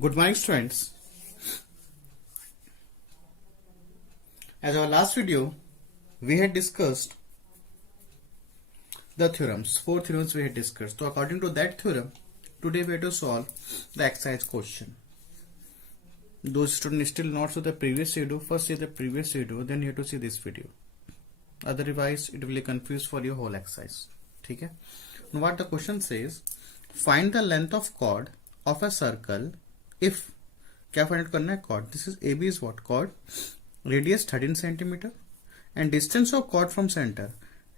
Good morning, students. As our last video, we had discussed the theorems. 4 theorems we had discussed. So according to that theorem, today we have to solve the exercise question. Those students still not saw the previous video, first see the previous video, then you have to see this video. Otherwise, it will be confused for your whole exercise. Okay? Now what the question says, find the length of chord of a circle if क्या find out करना है chord. This is AB is what chord, radius 13 centimeter and distance of chord from center.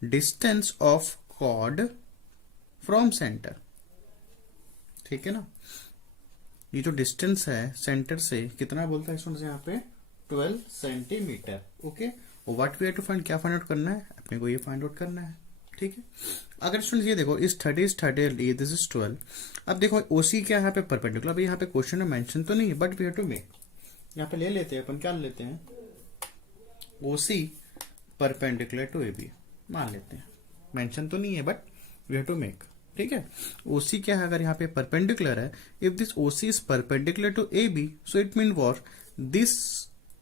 Distance of chord from center. ठीक है ना. ये जो distance है centre से कितना बोलता है स्टूडेंट्स यहाँ पे 12 centimetre. Okay, what we have to find, क्या फाइंड आउट करना है अपने को, ये फाइंड आउट करना है. ठीक है. अगर स्टूडेंट्स ये देखो इस 30 दिस इज 12. अब देखो ओसी क्या है यहाँ पे परपेंडिकुलर. अभी यहाँ पे क्वेश्चन में मेंशन तो नहीं है but we have to make. यहाँ पे ले लेते हैं अपन, क्या लेते हैं, OC perpendicular to A B मान लेते हैं. मेंशन तो नहीं है but we have to make. ठीक है. ओसी क्या है, अगर यहाँ पे परपेंडिकुलर है, if this OC is perpendicular to A B so it mean what this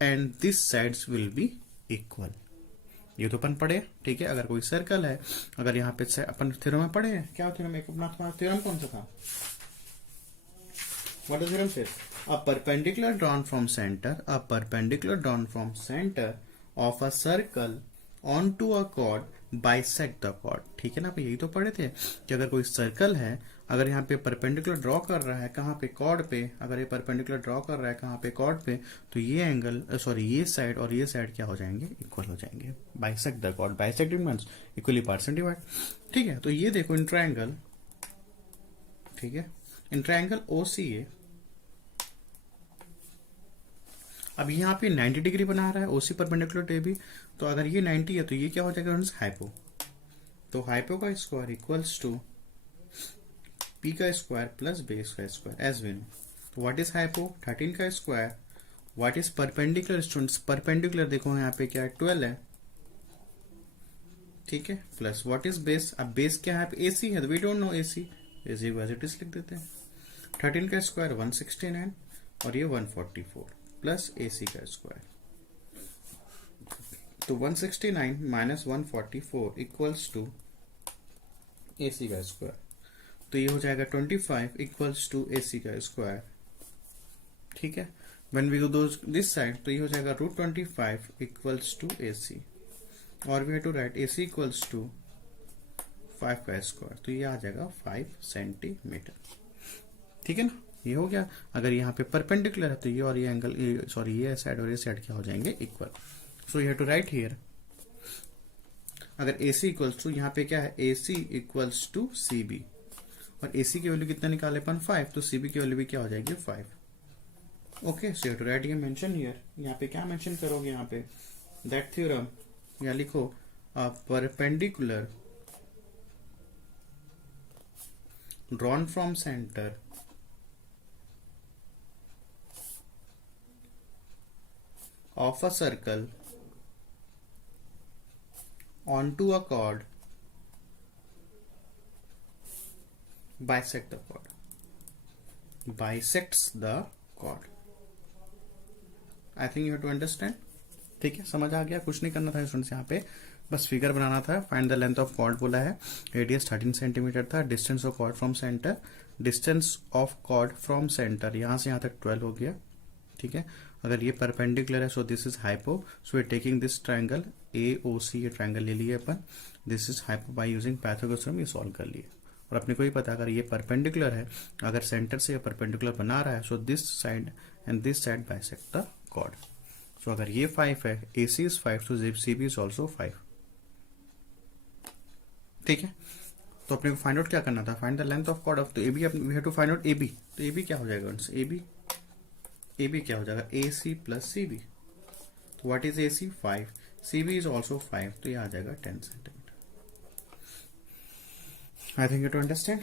and this sides will be equal. ये तो अपन पढ़े. ठीक है. अगर कोई सर्कल है, अगर यहाँ पे अपन थ्योरम में पढ़े हैं, क्या थ्योरम, एक अपना थ्योरम कौन सा था, what is theorem says, a perpendicular drawn from centre, a perpendicular drawn from centre of a circle on to a chord bisect the chord. ठीक है ना. यही तो पढ़े थे कि अगर कोई सर्कल है, अगर यहाँ पे परपेंडिकुलर ड्रॉ कर रहा है कहाँ पे कॉर्ड पे, अगर ये परपेंडिकुलर ड्रॉ कर रहा है कहाँ पे कॉर्ड पे, तो ये एंगल सॉरी ये साइड और ये साइड क्या हो जाएंगे, इक्वल हो जाएंगे. Bisect the chord, bisect means equally parts divide. ठीक है. तो ये देखो इन ट्रायंगल, ठीक है, इन ट्रायंगल ओसीए. अब यहाँ पे 90 डिग्री बना रहा है ओसी परपेंडिकुलर टू एबी. तो अगर ये 90 है तो ये क्या हो जाएगा हाइपो. तो हाइपो का स्क्वायर इक्वल्स टू पी का स्क्वायर प्लस बेस का स्क्वायर एज वी नो. तो व्हाट इज हाइपो, 13 का square. What is perpendicular students, perpendicular देखो यहाँ पे क्या है 12 है. ठीक है. प्लस व्हाट इज बेस, अब बेस क्या है, एसी है तो we don't know AC, AC को एज इट इज लिख देते हैं. 13 का स्क्वायर 169 और ये 144 प्लस एसी का स्क्वायर. तो 169 माइनस 144 इक्वल्स टू एसी का स्क्वायर. तो ये हो जाएगा 25 इक्वल्स टू एसी का स्क्वायर. ठीक है. When we go this side तो ये हो जाएगा √25 इक्वल्स टू एसी और we have to write AC equals to 5 का स्क्वायर. तो ये आ जाएगा 5 सेंटीमीटर. ठीक है ना. ये हो गया. अगर यहाँ पे परपेंडिकुलर है तो ये और ये एंगल सॉरी ये साइड और ये साइड क्या हो जाएंगे, equal. So you have to write here, अगर AC इक्वल्स टू यहाँ पे क्या है, AC इक्वल्स टू CB और AC की वैल्यू कितना निकाले अपन 5, तो CB की वैल्यू भी क्या हो जाएगी 5. Okay. So you have to write ये मेंशन हियर. यहाँ पे क्या मेंशन करोगे, यहाँ पे दैट थ्योरम या लिखो अ perpendicular drawn from centre of a circle onto a chord bisect the chord, bisects the chord. I think you have to understand. ठीक है. समझ आ गया. कुछ नहीं करना था स्टूडेंट्स, यहाँ पे बस फिगर बनाना था. Find the length of chord बोला है, रेडियस 13 सेंटीमीटर था. Distance of chord from centre, distance of chord from centre यहाँ से यहाँ तक 12 हो गया. ठीक है. अगर ये परपेंडिकुलर है so this is hypo. So we taking this triangle AOC, ये ट्रायंगल ले लिए अपन. This is hypo by using Pythagoras theorem, ये सॉल्व कर लिए. और अपने को ही पता अगर ये परपेंडिकुलर है, अगर सेंटर से ये परपेंडिकुलर बना रहा है so this side and this side bisect the chord. So अगर ये 5 है, AC is 5 so CB is also 5. ठीक है. तो अपने को फाइंड आउट क्या करना था, find the length of chord of तो AB. We have to find out AB. तो AB क्या हो जाएगा, AB क्या हो जाएगा AC प्लस CB. तो what is AC 5, CB is also 5. तो ये आ जाएगा 10 centimetre. I think you to understand.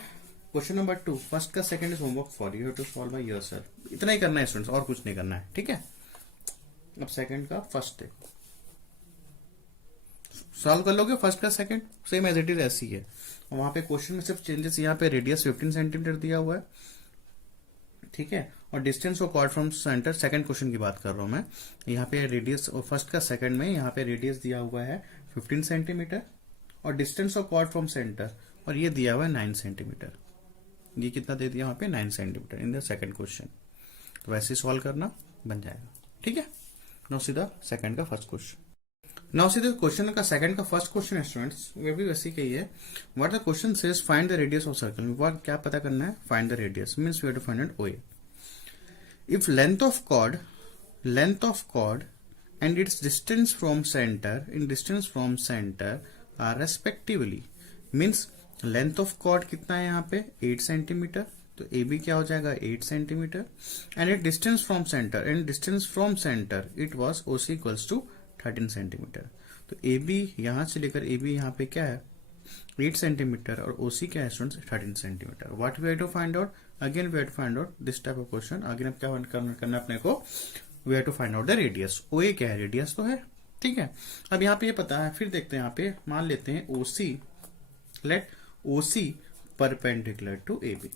Question number 2 first का second is homework for you, have to solve by yourself. इतना ही करना है स्टूडेंट्स, और कुछ नहीं करना है. ठीक है. अब सेकंड का फर्स्ट देखो, सॉल्व कर लोगे. फर्स्ट का second same as it is ऐसी है. वहां पे क्वेश्चन में सिर्फ चेंजेस, यहाँ पे रेडियस 15 सेंटीमीटर दिया हुआ है. ठीक है. और distance of chord from centre, second question की बात कर रहा हूं मैं। यहाँ पे रेडियस फर्स्ट का सेकंड में यहाँ पे रेडियस दिया हुआ है 15 सेंटीमीटर और distance of chord from centre और ये दिया हुआ है 9 सेंटीमीटर। ये कितना दे दिया वहां पे 9 centimetre in the second question. तो वैसे सॉल्व करना बन जाएगा, ठीक है। नाउ सीधा सेकंड का फर्स्ट क्वेश्चन। नाउ सीधा क्वेश्चन का सेकंड का फर्स्ट क्वेश्चन है स्टूडेंट्स, वे भी वैसे ही है। What the question says find the radius of circle. What क्या पता करना है, find the radius means we have to find out O A. If length of chord and its distance from center are respectively, means length of chord कितना है यहाँ पे 8 centimetre, तो A B क्या हो जाएगा 8 centimetre and it distance from centre it was OC equals to 13 centimetre. तो A B यहां से लेकर ए बी यहाँ पे क्या है 8 सेंटीमीटर और ओसी क्या है students 13 centimetre. What we have to find out, again we have to find out this type of question. Again अब क्या करना अपने को, we have to find out the radius. O A क्या है, रेडियस तो है, ठीक है। अब यहाँ पे ये पता है, फिर देखते हैं यहाँ पे मान लेते हैं O C, let O C perpendicular to A B.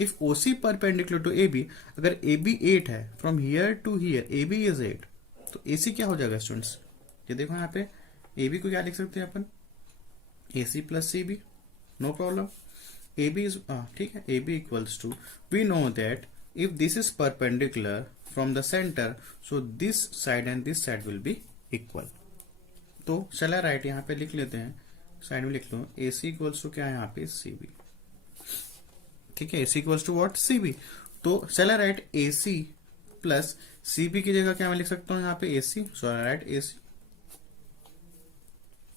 If O C perpendicular to A B, अगर ए बी 8 है from here to here A B is 8, तो ए सी क्या हो जाएगा स्टूडेंट्स, ये देखो यहाँ पे ए बी को क्या लिख सकते हैं अपन AC plus CB, no problem. AB is ठीक है, AB equals to, we know that if this is perpendicular from the center, so this side and this side will be equal. तो चला right यहाँ पे लिख लेते हैं, साइड में लिख लो AC equals to क्या है यहाँ पे CB, ठीक है। AC equals to what, CB। तो चला राइट AC प्लस CB की जगह क्या मैं लिख सकता हूँ यहाँ पे AC, सो राइट AC,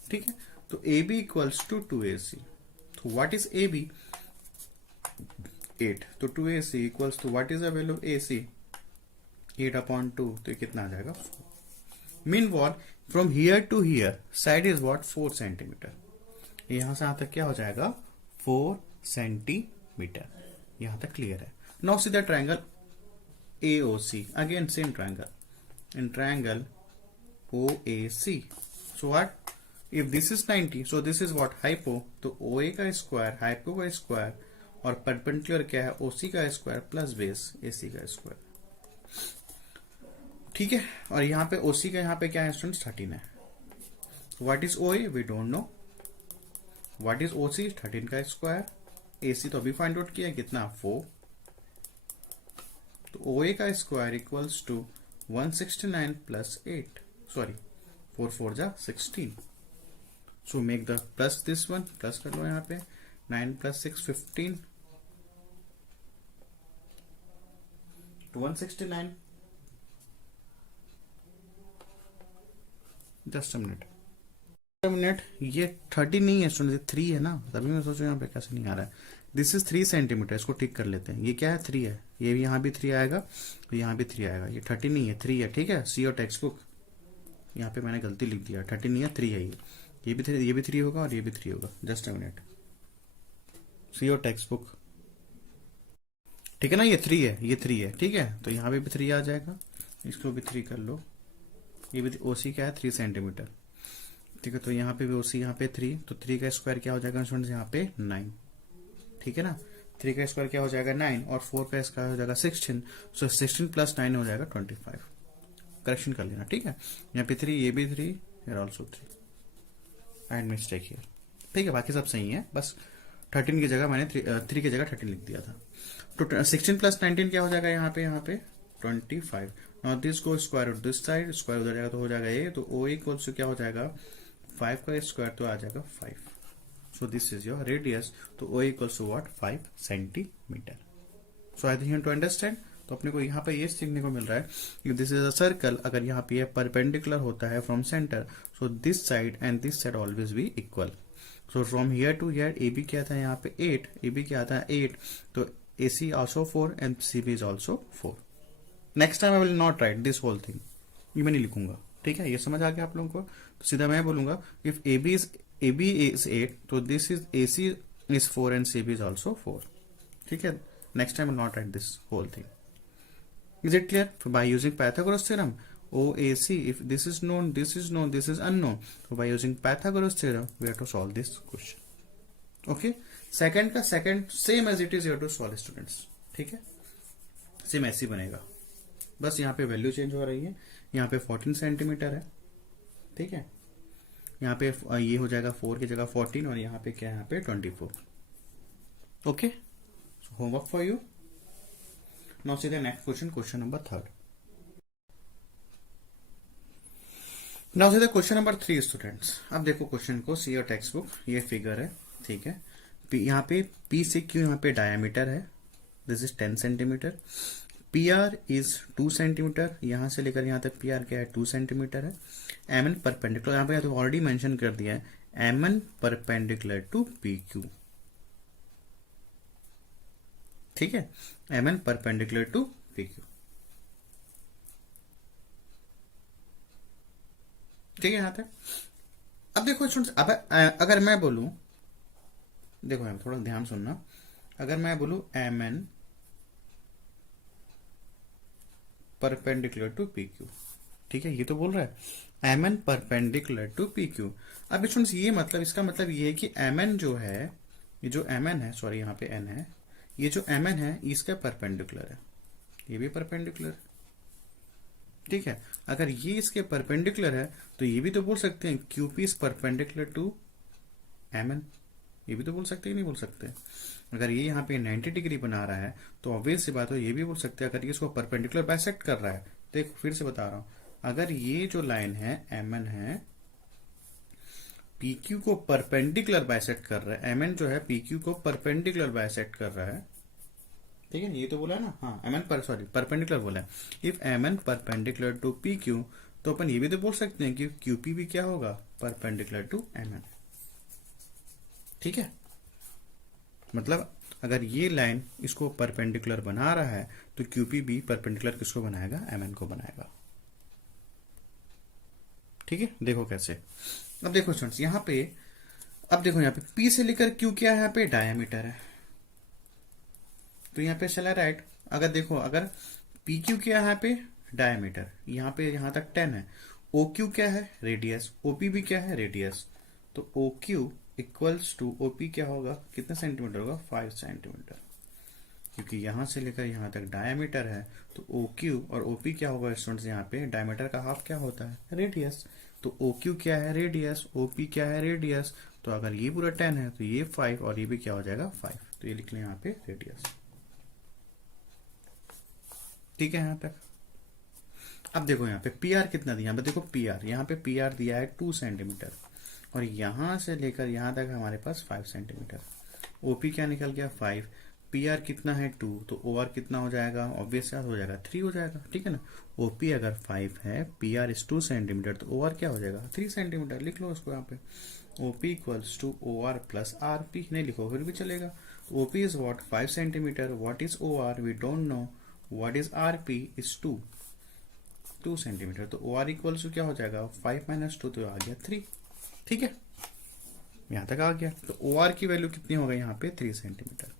ठीक है। तो AB इक्वल्स टू 2AC, तो व्हाट इज AB 8, तो 2AC equals to what is the value of AC 8/2, तो ये कितना आ जाएगा 4। Mean what from here to here side is what 4 centimetre, यहां से यहां तक क्या हो जाएगा 4 सेंटीमीटर, यहां तक क्लियर है। Now see the triangle AOC, again same triangle, in triangle OAC, so what if this is 90, so this is what hypo, तो OA का स्क्वायर हाइपो का स्क्वायर और परपेंडिकुलर क्या है OC का स्क्वायर प्लस बेस AC का square, ठीक है। और यहाँ पे OC का यहाँ पे क्या है स्टूडेंट्स 13 है। What is OA, we don't know. What is OC 13 का स्क्वायर, AC तो अभी फाइंड आउट किया कितना 4, तो OA का square equals to 169 plus 8, sorry 4 4 जा 16। So make the plus this one, plus कर लो यहाँ पे 9 plus 6 15 to 169, just a minute, ये 30 नहीं है स्टूडेंट, ये 3 है ना, तभी मैं सोचूं यहाँ पे कैसे नहीं आ रहा है। दिस इज 3 सेंटीमीटर, इसको ठीक कर लेते हैं। ये क्या है 3 है, ये भी यहाँ भी 3 आएगा, यहाँ भी 3 आएगा, ये 30 नहीं है 3 है, ठीक है। सी योर टेक्स्ट बुक, यहाँ पे मैंने गलती लिख दिया, 30 नहीं है 3 है, ये भी 3 होगा और ये भी 3 होगा। Just a minute, see your text book, ठीक है ना, ये 3 है, ये 3 है, ठीक है। तो यहाँ पे भी 3 आ जाएगा, इसको भी 3 कर लो। ये भी OC क्या है 3 सेंटीमीटर, ठीक है। तो यहाँ पे भी OC यहाँ पे 3, तो 3 का स्क्वायर क्या हो जाएगा स्टूडेंट्स यहाँ पे 9, ठीक है ना। 3 का स्क्वायर क्या हो जाएगा 9 और 4 का स्क्वायर हो जाएगा 16, सो 16 प्लस 9 हो जाएगा 25। करेक्शन कर लेना, ठीक है। यहाँ पे 3, ये भी 3, here also 3 and mistake here, ठीक है। बाकी सब सही है, बस 13 की जगह मैंने 3 की जगह 13 लिख दिया था। तो 16 प्लस 19 क्या हो जाएगा यहाँ पे 25। नाउ दिस को square root this side, square उधर जाएगा तो हो जाएगा ये, तो O इक्वल्स टू क्या हो जाएगा 5 का स्क्वायर तो आ जाएगा 5, so this is your radius. तो O equals to what 5 centimetre. So I think you to understand. तो अपने को यहाँ पे ये सीखने को मिल रहा है कि दिस इज अ सर्कल, अगर यहाँ पे परपेंडिकुलर होता है from centre, so this side and this side always be equal. So from here to here AB क्या था यहाँ पे 8, AB क्या था 8, तो AC also 4 and CB is also 4। Next time I will not write this whole thing, ये मैं नहीं लिखूंगा, ठीक है। ये समझ आ गया आप लोगों को, तो सीधा मैं बोलूंगा इफ AB is 8, तो this is AC is 4 and CB is also 4, ठीक है। Next time I will not write this whole thing. Is it clear? By using Pythagoras theorem, OAC, if this is known, this is known, this is unknown. So by using Pythagoras theorem, we have to solve this question. Okay? Second का second same as it is, you have to solve, students. ठीक है? Same ऐसे ही बनेगा, बस यहाँ पे value change हो रही है। यहाँ पे 14 सेंटीमीटर है, ठीक है, यहाँ पे ये हो जाएगा 4 की जगह 14, और यहाँ पे क्या है, यहाँ पे 24। Okay, homework for you. Now see the next question, question number 3। Now see the question number 3 students. अब देखो क्वेश्चन को, सी योर टेक्स्ट बुक, ये फिगर है, ठीक है। यहाँ पे पी से क्यू यहाँ पे डायमीटर है, this is 10 centimetre. P R is 2 centimetre, यहां से लेकर यहां तक पी आर क्या है, 2 सेंटीमीटर है। एम एन परपेंडिकुलर, यहाँ पे तो ऑलरेडी मेंशन कर दिया है, M N perpendicular to P Q, ठीक है, M N perpendicular to P Q, ठीक है यहां तक। अब देखो स्टूडेंट्स, अब अगर मैं बोलूं, देखो यहाँ थोड़ा ध्यान सुनना, अगर मैं बोलूं M N perpendicular to P Q, ठीक है, ये तो बोल रहा है M N perpendicular to P Q. अब स्टूडेंट्स ये मतलब, इसका मतलब ये है कि एम एन जो है, ये जो एम एन है, सॉरी यहाँ पे एन है, ये जो एम एन है इसका परपेंडिकुलर है, ये भी परपेंडिकुलर, ठीक है। अगर ये इसके परपेंडिकुलर है तो ये भी तो बोल सकते हैं Q P is perpendicular to M N, ये भी तो बोल सकते हैं, नहीं बोल सकते। अगर ये यहाँ पे 90 डिग्री बना रहा है तो ऑब्वियस सी बात हो, ये भी बोल सकते हैं अगर ये इसको परपेंडिकुलर बाइसेक्ट कर रहा है। देखो फिर से बता रहा हूं, अगर ये जो लाइन है एम एन है, पी क्यू को परपेंडिकुलर बाइसेक्ट कर रहा है, एम एन जो है पी क्यू को परपेंडिकुलर बाइसेक्ट कर रहा है, ठीक है, ये तो बोला है ना, हाँ एम एन पर, सॉरी परपेंडिकुलर बोला है। If M N perpendicular to P Q, तो अपन ये भी तो बोल सकते हैं कि क्यू पी भी क्या होगा, परपेंडिकुलर टू एम एन, ठीक है। मतलब अगर ये लाइन इसको परपेंडिकुलर बना रहा है तो क्यूपी भी परपेंडिकुलर किसको बनाएगा, एम एन को बनाएगा, ठीक है। देखो कैसे, अब देखो स्टूडेंट्स यहाँ पे, अब देखो यहाँ पे पी से लेकर क्यू क्या है, यहाँ पे डायमीटर है, तो यहाँ पे चला राइट। अगर देखो, अगर पी क्यू क्या है यहाँ पे डायमीटर, यहाँ पे यहाँ तक 10 है, ओ क्यू क्या है रेडियस, ओपी भी क्या है रेडियस, तो O Q equals to OP क्या होगा, कितना सेंटीमीटर होगा, 5 सेंटीमीटर, क्योंकि यहां से लेकर यहां तक डायमीटर है, तो ओ क्यू और ओपी क्या होगा स्टूडेंट्स, यहाँ पे डायमीटर का हाफ क्या होता है, रेडियस, तो ओ क्यू क्या है रेडियस, ओपी क्या है रेडियस, तो अगर ये पूरा 10 है तो ये 5 और ये भी क्या हो जाएगा 5, तो ये लिख लें यहाँ पे रेडियस, ठीक है यहाँ तक। अब देखो यहाँ पे पी आर कितना दिया, यहाँ पे देखो पी आर, यहाँ पे पी आर दिया है 2 सेंटीमीटर, और यहां से लेकर यहां तक हमारे पास 5 सेंटीमीटर, ओपी क्या निकल गया 5, पी आर कितना है 2, तो ओ आर कितना हो जाएगा, ऑब्वियस हो जाएगा 3 हो जाएगा, ठीक है ना। ओपी अगर 5 है, पी आर इज 2 सेंटीमीटर, तो ओ आर क्या हो जाएगा 3 सेंटीमीटर, लिख लो उसको यहाँ पे, OP equals to O R plus R P, नहीं लिखो फिर भी चलेगा। OP is what 5 centimetre, what is O R we don't know, what is R P is 2 centimetre, तो ओ आर इक्वल्स टू क्या हो जाएगा 5 माइनस 2, तो आ गया 3, ठीक है, यहां तक आ गया। तो ओ आर की वैल्यू कितनी हो गई यहाँ पे 3 सेंटीमीटर,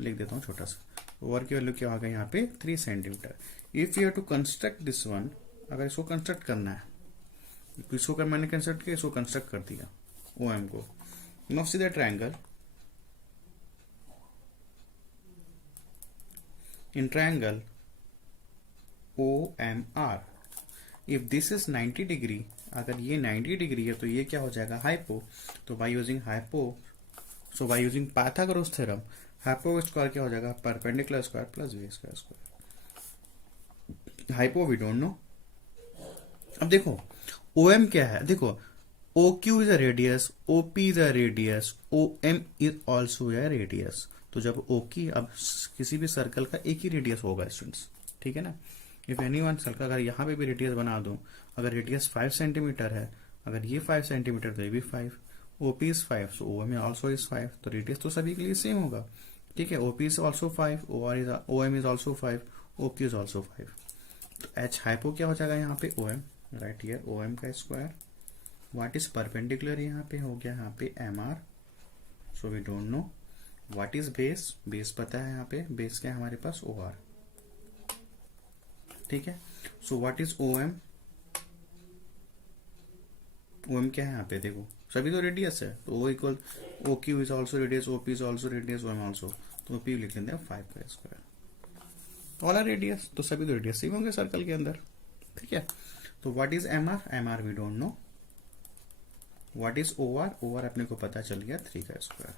लिख देता हूँ छोटा सा, ओ आर की वैल्यू क्या होगा यहाँ पे 3 centimetre. If you have to construct this one, अगर इसको कंस्ट्रक्ट करना है, इसको कर मैंने कंस्ट्रक्ट किया, इसको कंस्ट्रक्ट कर दिया ओ एम को, now see the triangle, in triangle O M R, if this is 90 degree, अगर ये 90 डिग्री है तो ये क्या हो जाएगा हाइपो, तो by using hypo, so by using Pythagoras theorem, hypo square क्या हो जाएगा perpendicular square plus V square square, hypo we don't know. अब देखो ओ एम क्या है, देखो O Q is a radius, O P is a radius, O M is also a radius, तो जब ओ की, अब किसी भी सर्कल का एक ही रेडियस होगा स्टूडेंट्स, ठीक है ना। इफ एनी वन सर्कल, अगर यहाँ पे भी रेडियस बना दूं, अगर रेडियस 5 सेंटीमीटर है, अगर ये 5 सेंटीमीटर तो ये भी 5, OP is 5, so O M also is 5, तो रेडियस तो सभी के लिए सेम होगा, ठीक है। OP is also 5, O M is also 5, O Q is also 5, तो एच हाइपो क्या हो जाएगा यहाँ पे O M, right here O M का स्क्वायर, व्हाट इज परपेंडिकुलर यहाँ पे हो गया यहाँ पे M R, so we don't know, what is base, base पता है यहाँ पे, बेस क्या है हमारे पास ओ आर, ठीक है। So what is O M, O M क्या है यहाँ पे देखो, सभी तो रेडियस है, तो O equal O Q is also radius, O P is also radius, O M also, तो ओ पी लिख लेते हैं 5 का स्क्वायर, ऑल आर रेडियस, तो सभी तो रेडियस ही होंगे सर्कल के अंदर, ठीक है। तो what is M R, M R we don't know. What is O R, O R अपने को पता चल गया 3 का स्क्वायर,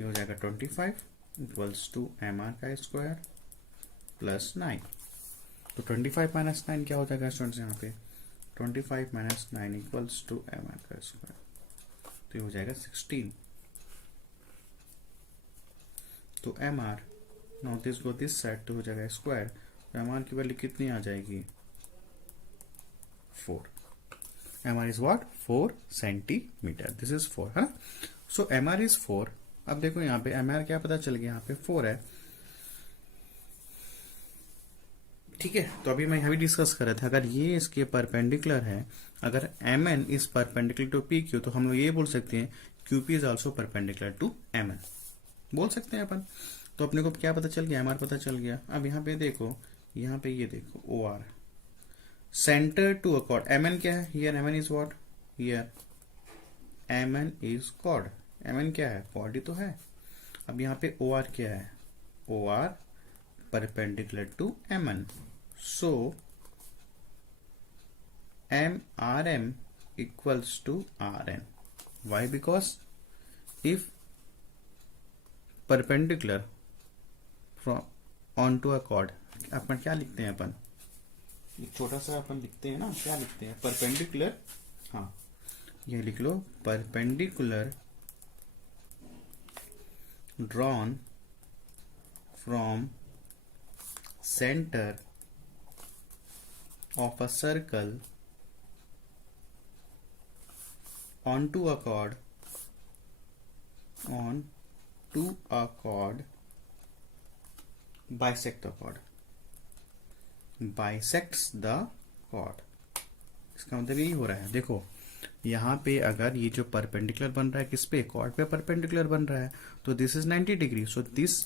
ये हो जाएगा 25 इक्वल्स टू एम आर का स्क्वायर प्लस 9। तो 25 माइनस 9 क्या हो जाएगा स्टूडेंट्स यहाँ पे, 25 minus 9 equals to M R का स्क्वायर, तो ये हो जाएगा 16। तो M R, now this go this side, तो हो जाएगा स्क्वायर, तो एम आर की वैल्यू कितनी आ जाएगी 4। M R is what 4 centimetre, this is 4 है ना। So M R is 4। अब देखो यहाँ पे एम आर क्या पता चल गया, यहाँ पे 4 है, ठीक है। तो अभी मैं यहाँ भी डिस्कस कर रहा था, अगर ये इसके परपेंडिकुलर है, अगर M N is perpendicular to P Q, तो हम लोग ये बोल सकते हैं Q P is also perpendicular to M N, बोल सकते हैं अपन। तो अपने को क्या पता चल गया, एम आर पता चल गया। अब यहाँ पे देखो, यहाँ पे ये देखो O R, centre to a chord, M N क्या है, here M N is what, here M N is chord, M N क्या है, कॉर्ड ही तो है। अब यहाँ पे ओ आर क्या है, O R perpendicular to M N, so MRM equals to RN. Why? Because if perpendicular from onto a chord, अपन क्या लिखते हैं, अपन एक छोटा सा अपन लिखते हैं ना, क्या लिखते हैं, परपेंडिकुलर, हाँ ये लिख लो, perpendicular drawn from center of a circle onto a chord bisect the chord, bisects the chord। इसका मतलब यही हो रहा है, देखो यहाँ पे अगर ये जो परपेंडिकुलर बन रहा है किस पे, कॉर्ड पे परपेंडिकुलर बन रहा है, तो this is 90 degree. So this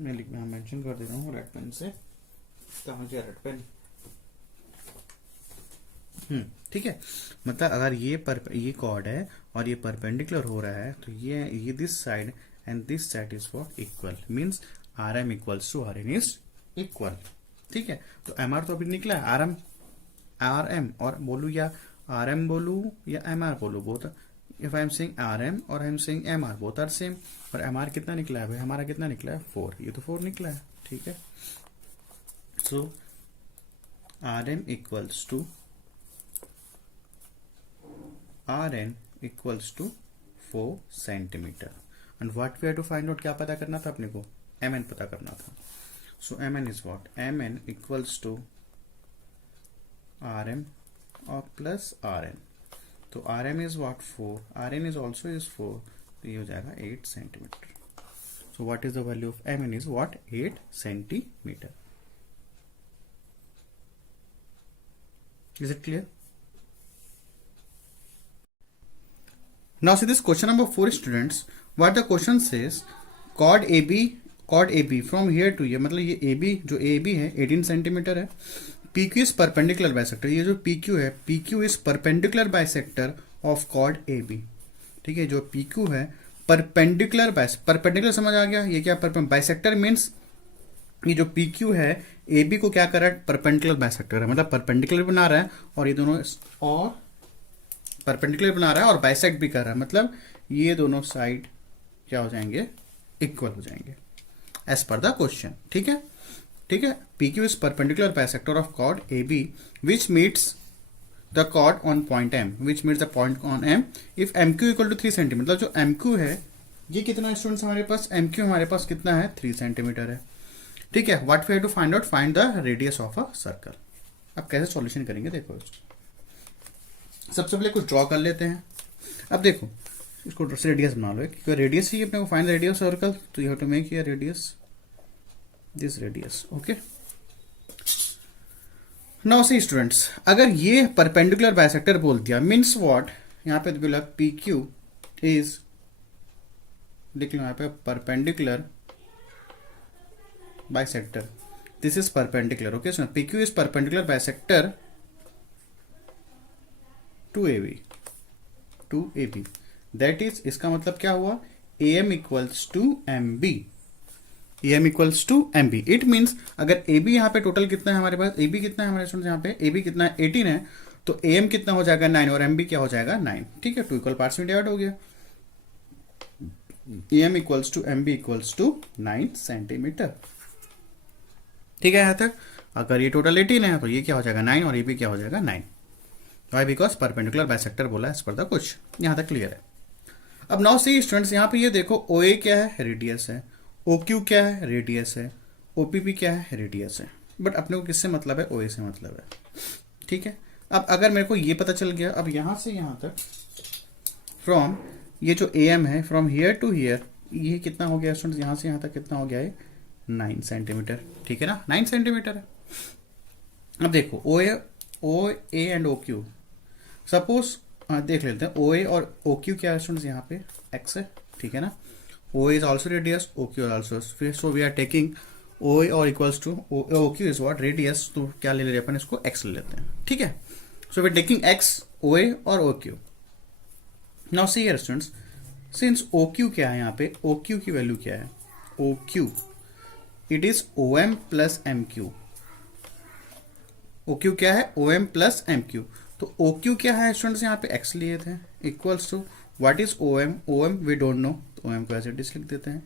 मैं लिखना मेंशन कर देता हूँ रेड पेन से, कहाँ गया रेड पेन, ठीक है। मतलब अगर ये कॉर्ड है और ये परपेंडिकुलर हो रहा है, तो ये this side and this side is what equal, means R M equals to R N is equal, ठीक है। तो एम आर तो अभी निकला है, आर एम और बोलू या आर एम बोलू या एम आर बोलू, both if I am saying R M और I am saying M R, both are same. और एम आर कितना निकला है भाई, हमारा कितना निकला है 4, ये तो 4 निकला है, ठीक है। So R M equals to Rn equals to 4 centimetre and what we have to find out, क्या पता करना था अपने को, Mn पता करना था। So Mn is what, Mn equals to Rm और प्लस Rn, तो Rm is what 4, Rn is also is 4, तो ये हो जाएगा 8 centimetre. So what is the value of Mn is what 8 centimetre. Is it clear? Now see this question number 4 students, what the question says, chord AB from here to here, मतलब ये AB जो AB है 18 centimetre है, PQ is perpendicular bisector, ये जो PQ है PQ is perpendicular bisector of chord AB, ठीक है। जो PQ है परपेंडिकुलर समझ आ गया, ये क्या बाइसेक्टर मीन्स ये जो PQ है AB को क्या कर रहा है, परपेंडिकुलर बाइसेक्टर है, मतलब परपेंडिकुलर बना रहा है और ये दोनों और परपेंडिकुलर बना रहा है और बाइसेक्ट भी कर रहा है, मतलब ये दोनों साइड क्या हो जाएंगे, इक्वल हो जाएंगे एज पर द क्वेश्चन, ठीक है, ठीक है। PQ is perpendicular bisector of chord AB which meets the chord on point M, which meets the point on M if MQ equal to 3 centimetre, मतलब जो MQ है ये कितना स्टूडेंट्स हमारे पास, MQ हमारे पास कितना है 3 सेंटीमीटर है, ठीक है। What we have to find out, find the radius of a circle. अब कैसे सॉल्यूशन करेंगे, देखो इसको सबसे पहले कुछ ड्रॉ कर लेते हैं। अब देखो इसको रेडियस बना लो, क्योंकि रेडियस ही अपने को फाइंड द रेडियस सर्कल, तो you have to make your radius this radius, okay. Now see students, अगर ये परपेंडिकुलर बाइसेक्टर बोल दिया मीन्स व्हाट, यहाँ पे बोला PQ इज, देख लो यहाँ पे perpendicular bisector, this is perpendicular, okay. So PQ is perpendicular bisector to AB, that is, इसका मतलब क्या हुआ AM equals to MB, AM equals to MB। It means अगर AB यहाँ पे टोटल कितना है हमारे पास, AB कितना है हमारे स्टूडेंट्स यहाँ पे, AB कितना है 18 है, तो AM कितना हो जाएगा 9 और MB क्या हो जाएगा 9। ठीक है, 2 इक्वल पार्ट्स में डिवाइड हो गया। AM equals to MB equals to 9 centimetre. ठीक है यहाँ तक। अगर ये टोटल 18 है तो ये क्या हो जाएगा 9 और AB क्या हो जाएगा 9। वाई? बिकॉज परपेंडिकुलर बाइसेक्टर बोला है एज पर द क्वेश्चन। यहाँ तक क्लियर है। अब नाउ सी स्टूडेंट्स, यहाँ पे ये देखो OA क्या है, रेडियस है, OQ क्या है, रेडियस है, OPP क्या है, रेडियस है। बट अपने को किससे मतलब है, OA से मतलब है। ठीक है, अब अगर मेरे को ये पता चल गया, अब यहाँ से यहाँ तक फ्रॉम ये जो AM है फ्रॉम हियर टू हियर, ये कितना हो गया स्टूडेंट्स, यहाँ से यहाँ तक कितना हो गया है 9 सेंटीमीटर। ठीक है ना, 9 सेंटीमीटर है। अब देखो OA एंड OQ, सपोज देख लेते हैं OA और OQ क्या है स्टूडेंट्स, यहाँ पे x है। ठीक है ना, OA is also radius, OQ is also, so we are taking OA और equals to OQ is what, radius. तो क्या ले रहे हैं अपन, इसको x ले लेते हैं। ठीक है, so we are taking x, OA और OQ। Now see here students, since OQ क्या है यहाँ पे, OQ की वैल्यू क्या है, OQ it is OM plus MQ। OQ क्या है, OM प्लस MQ। तो OQ क्या है स्टूडेंट्स, यहाँ पे x लिए थे, equals to what is OM, OM we don't know, तो OM को एज इट इज लिख देते हैं।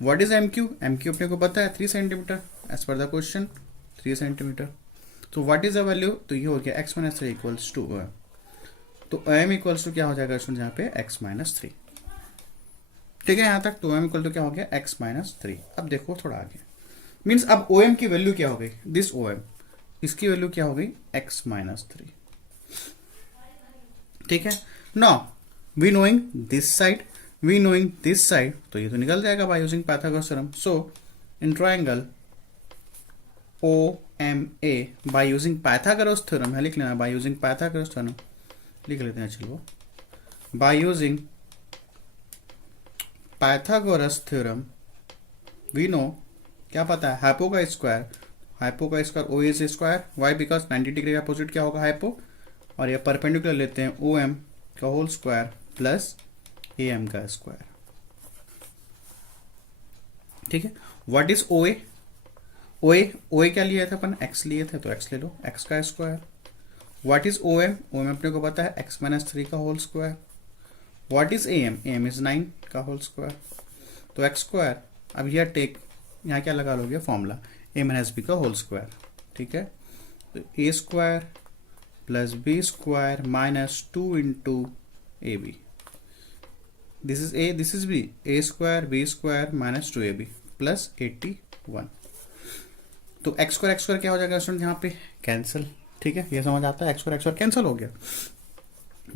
व्हाट इज MQ, MQ अपने को पता है 3 centimetre as per the question, 3 centimetre. तो व्हाट इज द वैल्यू, तो ये हो गया x minus 3 equals to OM। तो OM इक्वल्स टू क्या हो जाएगा स्टूडेंट्स यहाँ पे x माइनस 3। ठीक है यहाँ तक, तो OM इक्वल टू क्या हो गया x माइनस 3। अब देखो थोड़ा आगे, मीन्स अब OM की वैल्यू क्या हो गई, दिस OM, इसकी वैल्यू क्या हो गई x माइनस 3। ठीक है, now we knowing this side, we knowing this side, तो ये तो निकल जाएगा by using Pythagoras theorem. So in triangle OMA by using Pythagoras theorem है, लिख लेना बाय यूजिंग पाइथागोरस थ्योरम, लिख लेते हैं चलो, by using Pythagoras theorem we know, क्या पता है, हाइपो का स्क्वायर, हाइपो का square O is square, why because 90 degree का अपोजिट क्या होगा हाइपो, और ये परपेंडिकुलर लेते हैं OM का होल स्क्वायर प्लस AM का स्क्वायर। ठीक है, व्हाट इज OA, OA क्या लिए थे अपन, x लिए थे, तो x ले लो, x का square. What is OM, OM अपने को पता है x माइनस 3 का whole square. What is AM, AM is 9 का होल स्क्वायर, तो x स्क्वायर। अब यह टेक, यहाँ क्या लगा लोगे फॉर्मूला, A माइनस B का होल स्क्वायर। ठीक है, तो A square plus B square minus 2 into AB, this is A, this is B, A square B square minus 2AB plus 81। तो x स्क्वायर क्या हो जाएगा स्टूडेंट यहाँ पे, कैंसिल। ठीक है, ये समझ आता है, x स्क्वायर कैंसिल हो गया,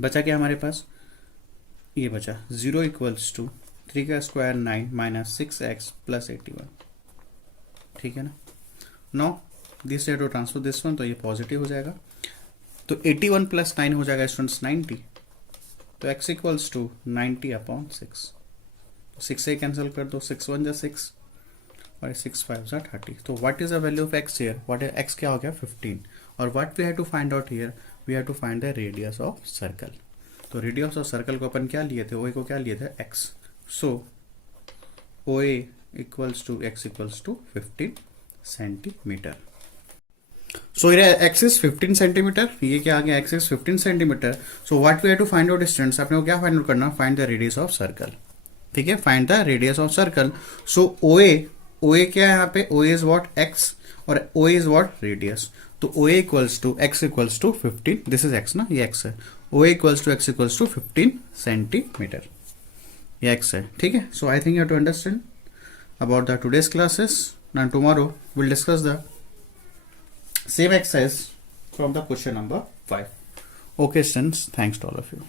बचा क्या हमारे पास, ये बचा 0 इक्वल्स टू 3 का स्क्वायर 9 माइनस 6x प्लस 81। ठीक है ना, no this side transfer this one, तो ये पॉजिटिव हो जाएगा, तो 81 प्लस 9 हो जाएगा स्टूडेंट्स 90, तो x इक्वल्स टू 90 अपॉन 6, 6 से कैंसिल कर दो, 6 1 जा 6 और 6 5 जा 30। तो what is the value of x here, what is x क्या हो गया 15, और what we have to find out here, we have to find the radius of circle. तो रेडियस ऑफ सर्कल को अपन क्या लिए थे, OA को क्या लिए थे x, so OA equals to x equals to 15 centimetre. So here x is 15 centimetre, ये क्या आ गया x is 15 centimetre. So what we have to find out students, आपने को क्या फाइंड आउट करना, find the radius of circle. ठीक है, find the radius of circle. So OA क्या है यहाँ पे, OA इज व्हाट x और OA इज व्हाट रेडियस, तो OA equals to x equals to 15, this is x ना, ये x है, OA equals to x equals to 15 centimetre, ये x है। ठीक है, so I think you have to understand about the today's classes, and tomorrow we'll discuss the same exercise from the question number 5. Okay students, thanks to all of you.